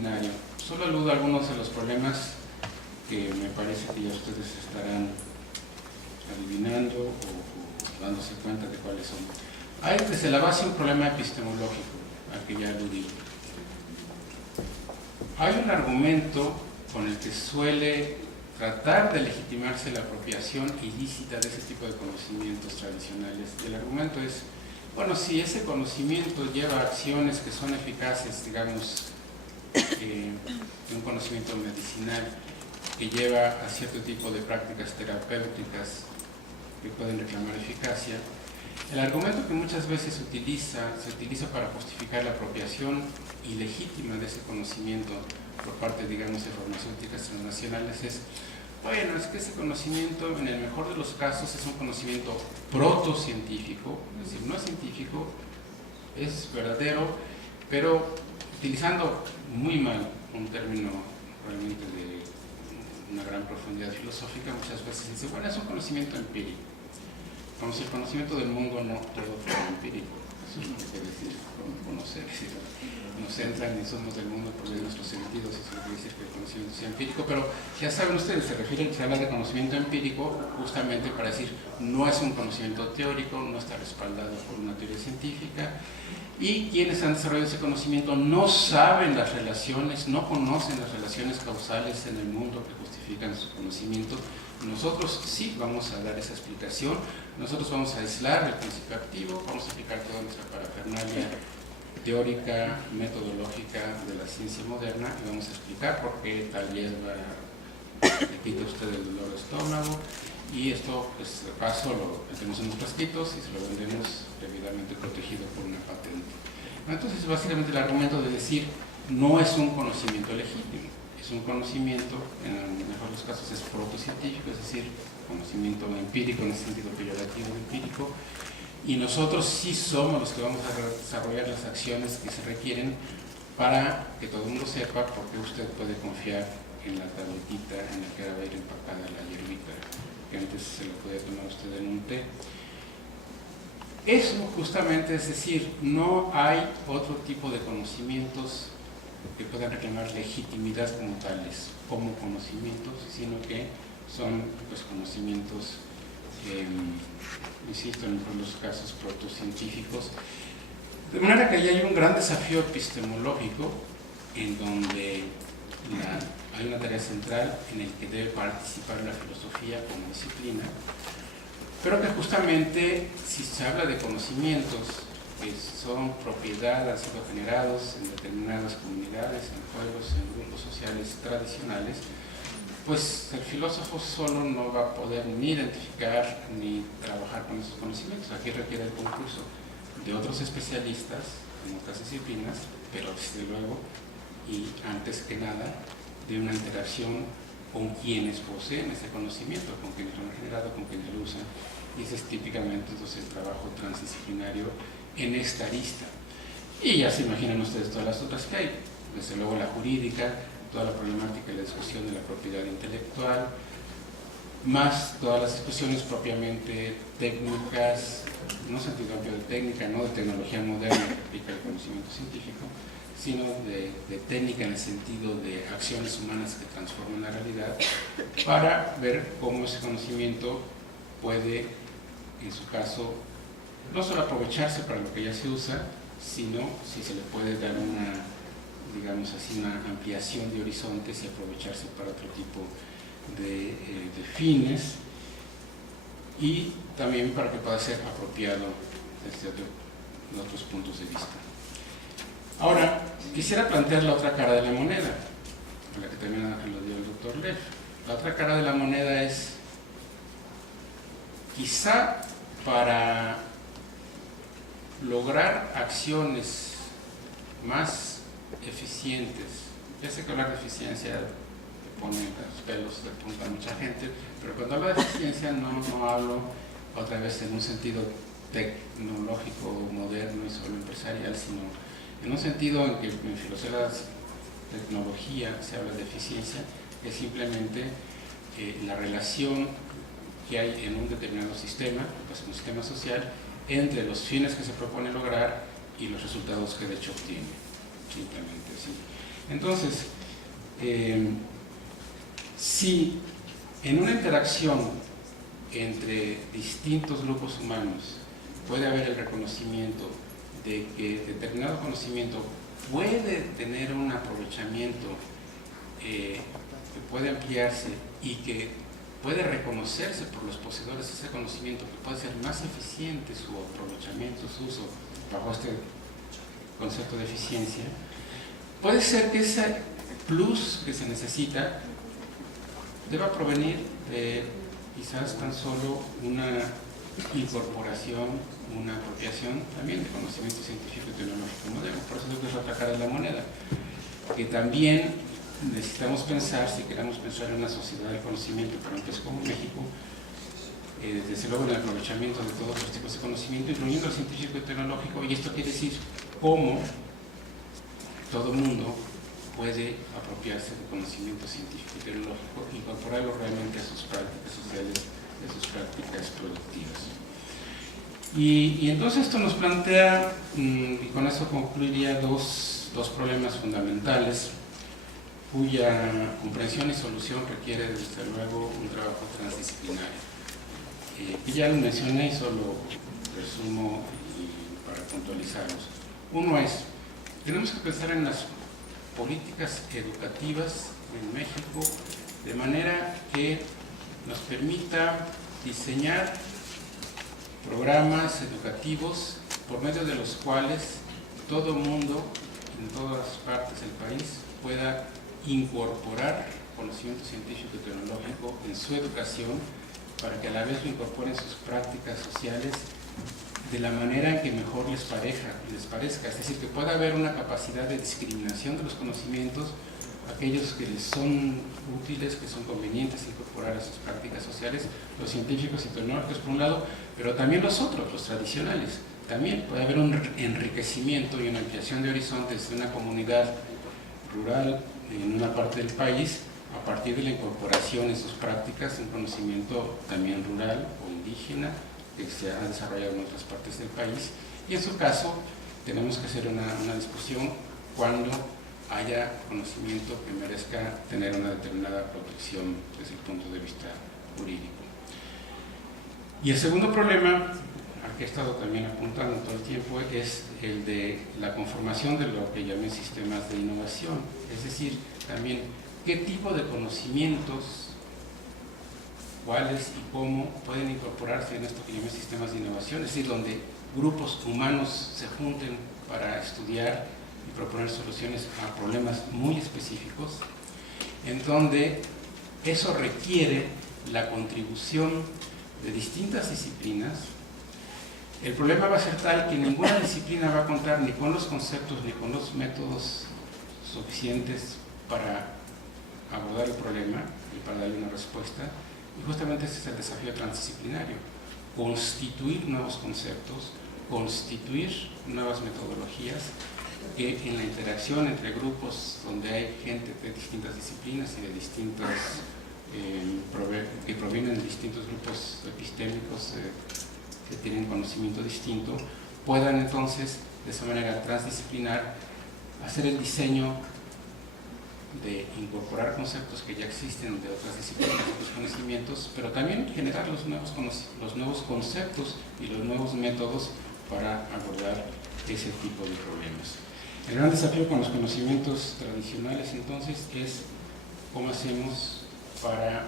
transdisciplinario. Solo aludo a algunos de los problemas que me parece que ya ustedes estarán adivinando o dándose cuenta de cuáles son. Hay desde la base un problema epistemológico al que ya aludí. Hay un argumento con el que suele tratar de legitimarse la apropiación ilícita de ese tipo de conocimientos tradicionales. El argumento es, bueno, si ese conocimiento lleva acciones que son eficaces, digamos, de un conocimiento medicinal que lleva a cierto tipo de prácticas terapéuticas que pueden reclamar eficacia, el argumento que muchas veces se utiliza para justificar la apropiación ilegítima de ese conocimiento por parte, digamos, de farmacéuticas transnacionales es, bueno, es que ese conocimiento, en el mejor de los casos, es un conocimiento protocientífico, es decir, no es científico, es verdadero, pero utilizando muy mal un término realmente de una gran profundidad filosófica, muchas veces dice, bueno, es un conocimiento empírico. Como si el conocimiento del mundo no todo fuera empírico. Eso es lo que quiere decir conocer. Nos entran y somos del mundo por nuestros sentidos, eso quiere decir que el conocimiento sea empírico, pero ya saben ustedes, se habla de conocimiento empírico justamente para decir no es un conocimiento teórico, no está respaldado por una teoría científica, y quienes han desarrollado ese conocimiento no saben las relaciones, no conocen las relaciones causales en el mundo que justifican su conocimiento. Nosotros sí vamos a dar esa explicación, nosotros vamos a aislar el principio activo, vamos a explicar toda nuestra parafernalia teórica, metodológica de la ciencia moderna y vamos a explicar por qué tal hierba le quita a usted el dolor de estómago y esto, pues de paso, lo metemos en unos frasquitos y se lo vendemos debidamente protegido por una patente. Entonces, básicamente el argumento de decir no es un conocimiento legítimo, es un conocimiento, en el mejor de los casos es protocientífico, es decir, conocimiento empírico en el sentido peyorativo empírico, y nosotros sí somos los que vamos a desarrollar las acciones que se requieren para que todo el mundo sepa por qué usted puede confiar en la tabletita en la que va a ir empacada la hierbita, que antes se lo podía tomar usted en un té. Eso justamente, es decir, no hay otro tipo de conocimientos que puedan reclamar legitimidad como tales, como conocimientos, sino que son pues, conocimientos, insisto, en los casos protocientíficos. De manera que ahí hay un gran desafío epistemológico en donde hay una tarea central en el que debe participar la filosofía como disciplina, pero que justamente si se habla de conocimientos que son propiedad, han sido generados en determinadas comunidades, en pueblos, en grupos sociales tradicionales, pues el filósofo solo no va a poder ni identificar ni trabajar con esos conocimientos. Aquí requiere el concurso de otros especialistas en otras disciplinas, pero desde luego y antes que nada de una interacción con quienes poseen ese conocimiento, con quienes lo han generado, con quienes lo usan, y ese es típicamente entonces el trabajo transdisciplinario en esta arista. Y ya se imaginan ustedes todas las otras que hay, desde luego la jurídica, toda la problemática y la discusión de la propiedad intelectual, más todas las discusiones propiamente técnicas, no sentido amplio de técnica, no de tecnología moderna que aplica el conocimiento científico, sino de técnica en el sentido de acciones humanas que transforman la realidad, para ver cómo ese conocimiento puede, en su caso, no solo aprovecharse para lo que ya se usa, sino si se le puede dar una, digamos así, una ampliación de horizontes y aprovecharse para otro tipo de fines, y también para que pueda ser apropiado desde otros puntos de vista. Ahora, quisiera plantear la otra cara de la moneda, a la que también lo dio el doctor Leff. La otra cara de la moneda es, quizá para lograr acciones más eficientes, ya sé que hablar de eficiencia te pone los pelos de punta a mucha gente, pero cuando hablo de eficiencia no hablo otra vez en un sentido tecnológico, moderno y solo empresarial, sino en un sentido en que en filosofía de la tecnología se habla de eficiencia, es simplemente la relación que hay en un determinado sistema, pues un sistema social, entre los fines que se propone lograr y los resultados que de hecho obtiene, simplemente así. Entonces, si en una interacción entre distintos grupos humanos puede haber el reconocimiento de que determinado conocimiento puede tener un aprovechamiento que puede ampliarse y que puede reconocerse por los poseedores de ese conocimiento, que puede ser más eficiente su aprovechamiento, su uso, bajo este concepto de eficiencia, puede ser que ese plus que se necesita deba provenir de quizás tan solo una incorporación, una apropiación también de conocimiento científico y tecnológico moderno. Por eso es que es otra cara de la moneda, que también necesitamos pensar, si queremos pensar en una sociedad del conocimiento, pero en país como México, desde luego en el aprovechamiento de todos los tipos de conocimiento, incluyendo el científico y tecnológico, y esto quiere decir cómo todo mundo puede apropiarse de conocimiento científico y tecnológico, incorporarlo realmente a sus prácticas sociales, a sus prácticas productivas. Y entonces esto nos plantea, y con eso concluiría, dos problemas fundamentales, cuya comprensión y solución requiere desde luego un trabajo transdisciplinario. Que ya lo mencioné y solo resumo para puntualizarlos. Uno es, tenemos que pensar en las políticas educativas en México de manera que nos permita diseñar programas educativos por medio de los cuales todo mundo en todas partes del país pueda incorporar conocimiento científico y tecnológico en su educación, para que a la vez lo incorporen en sus prácticas sociales de la manera en que mejor les parezca, es decir, que pueda haber una capacidad de discriminación de los conocimientos, aquellos que les son útiles, que son convenientes incorporar a sus prácticas sociales, los científicos y tecnológicos por un lado, pero también los otros, los tradicionales. También puede haber un enriquecimiento y una ampliación de horizontes de una comunidad rural en una parte del país a partir de la incorporación en sus prácticas de un conocimiento también rural o indígena que se ha desarrollado en otras partes del país, y en su caso tenemos que hacer una discusión cuando haya conocimiento que merezca tener una determinada protección desde el punto de vista jurídico. Y el segundo problema, al que he estado también apuntando todo el tiempo, es el de la conformación de lo que llamé sistemas de innovación, es decir, también qué tipo de conocimientos, cuáles y cómo pueden incorporarse en esto que llamé sistemas de innovación, es decir, donde grupos humanos se junten para estudiar y proponer soluciones a problemas muy específicos, en donde eso requiere la contribución de distintas disciplinas. El problema va a ser tal que ninguna disciplina va a contar ni con los conceptos ni con los métodos suficientes para abordar el problema y para darle una respuesta, y justamente ese es el desafío transdisciplinario: constituir nuevos conceptos, constituir nuevas metodologías que en la interacción entre grupos donde hay gente de distintas disciplinas y de distintos que provienen de distintos grupos epistémicos que tienen conocimiento distinto, puedan entonces de esa manera transdisciplinar hacer el diseño de incorporar conceptos que ya existen de otras disciplinas, de otros conocimientos, pero también generar los nuevos conceptos y los nuevos métodos para abordar ese tipo de problemas. El gran desafío con los conocimientos tradicionales entonces es cómo hacemos para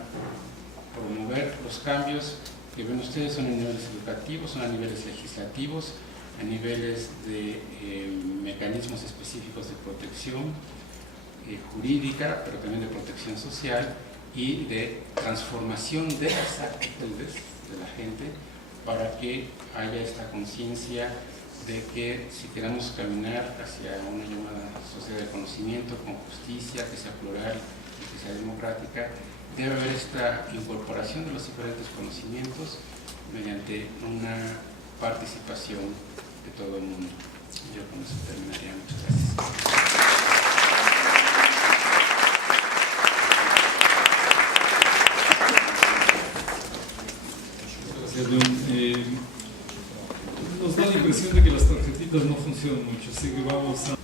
promover los cambios que ven ustedes, son a niveles educativos, son a niveles legislativos, a niveles de mecanismos específicos de protección jurídica, pero también de protección social y de transformación de las actitudes de la gente, para que haya esta conciencia de que si queremos caminar hacia una llamada sociedad de conocimiento con justicia, que sea plural y que sea democrática, debe haber esta incorporación de los diferentes conocimientos mediante una participación de todo el mundo. Yo con eso terminaría. Muchas gracias. Nos da la impresión de que las tarjetitas no funcionan mucho, así que vamos a...